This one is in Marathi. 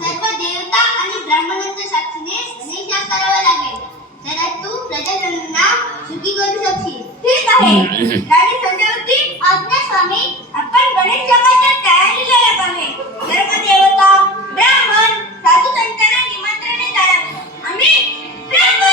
सर्व देवता आणि ब्राह्मणांच्या साक्षीने गणेश करावा लागेल. तर तू प्रजाजनांना सुखी करू शकशील. ठीक आहे. राणी संध्यावती आपल्या स्वामी आपण गणेश जगाच्या तयारीला लागावे सर्व देवता ब्राह्मण साधू संतांना निमंत्रणे द्यावे आम्ही ब्राह्मण